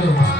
আলো আলো